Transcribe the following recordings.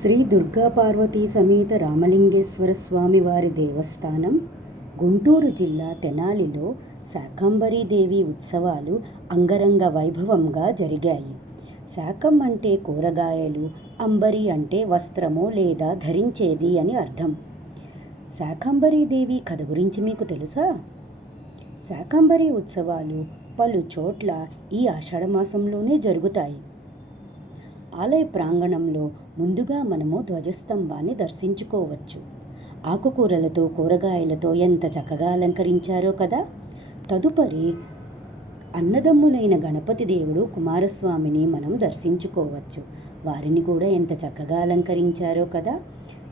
శ్రీ దుర్గా పార్వతీ సమేత రామలింగేశ్వర స్వామి వారి దేవస్థానం గుంటూరు జిల్లా తెనాలిలో శాకంబరీదేవి ఉత్సవాలు అంగరంగ వైభవంగా జరిగాయి. శాకం అంటే కూరగాయలు, అంబరి అంటే వస్త్రము లేదా ధరించేది అని అర్థం. శాకంబరీదేవి కథ గురించి మీకు తెలుసా? శాకంబరీ ఉత్సవాలు పలు చోట్ల ఈ ఆషాఢమాసంలోనే జరుగుతాయి. ఆలయ ప్రాంగణంలో ముందుగా మనము ధ్వజస్తంభాన్ని దర్శించుకోవచ్చు. ఆకుకూరలతో, కూరగాయలతో ఎంత చక్కగా అలంకరించారో కదా. తదుపరి అన్నదమ్ములైన గణపతి దేవుడు, కుమారస్వామిని మనం దర్శించుకోవచ్చు. వారిని కూడా ఎంత చక్కగా అలంకరించారో కదా.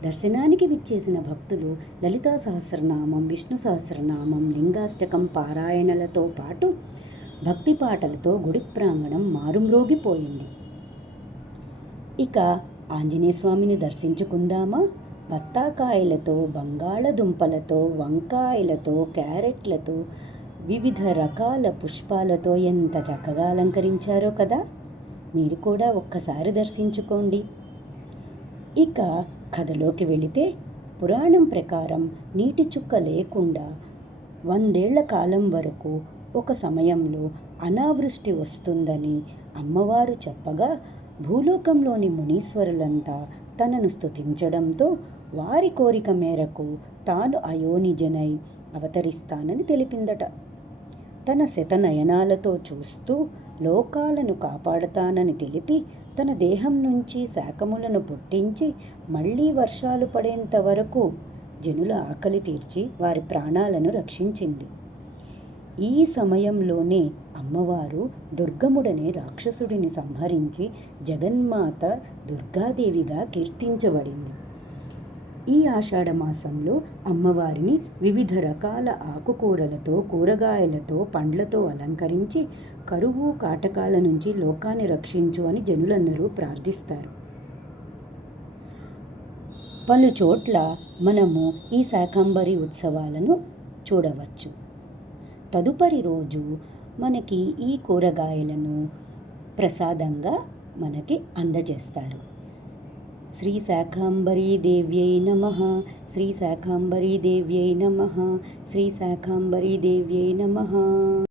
దర్శనానికి విచ్చేసిన భక్తులు లలితా సహస్రనామం, విష్ణు సహస్రనామం, లింగాష్టకం పారాయణలతో పాటు భక్తి పాటలతో గుడి ప్రాంగణం మారుమ్రోగిపోయింది. ఇక ఆంజనేయ స్వామిని దర్శించుకుందామా? బత్తాకాయలతో, బంగాళదుంపలతో, వంకాయలతో, క్యారెట్లతో, వివిధ రకాల పుష్పాలతో ఎంత చక్కగా అలంకరించారో కదా. మీరు కూడా ఒక్కసారి దర్శించుకోండి. ఇక కథలోకి వెళితే, పురాణం ప్రకారం నీటి చుక్క లేకుండా 100 ఏళ్ల కాలం వరకు ఒక సమయంలో అనావృష్టి వస్తుందని అమ్మవారు చెప్పగా, భూలోకంలోని మునీశ్వరులంతా తనను స్తుతించడంతో వారి కోరిక మేరకు తాను అయోనిజనై అవతరిస్తానని తెలిపిందట. తన శతనయనాలతో చూస్తూ లోకాలను కాపాడతానని తెలిపి తన దేహం నుంచి శాకములను పుట్టించి మళ్ళీ వర్షాలు పడేంత వరకు జనుల ఆకలి తీర్చి వారి ప్రాణాలను రక్షించింది. ఈ సమయంలోనే అమ్మవారు దుర్గముడనే రాక్షసుడిని సంహరించి జగన్మాత దుర్గాదేవిగా కీర్తించబడింది. ఈ ఆషాఢమాసంలో అమ్మవారిని వివిధ రకాల ఆకుకూరలతో, కూరగాయలతో, పండ్లతో అలంకరించి కరువు కాటకాల నుంచి లోకాన్ని రక్షించు అని జనులందరూ ప్రార్థిస్తారు. పలు చోట్ల మనము ఈ శాకంబరి ఉత్సవాలను చూడవచ్చు. తదుపరి రోజు మనకి ఈ కూరగాయలను ప్రసాదంగా మనకి అందజేస్తారు. శ్రీ శాకంబరీదేవ్యై నమః, శ్రీ శాకంబరీదేవ్యై నమః, శ్రీ శాకంబరీదేవ్యై నమః.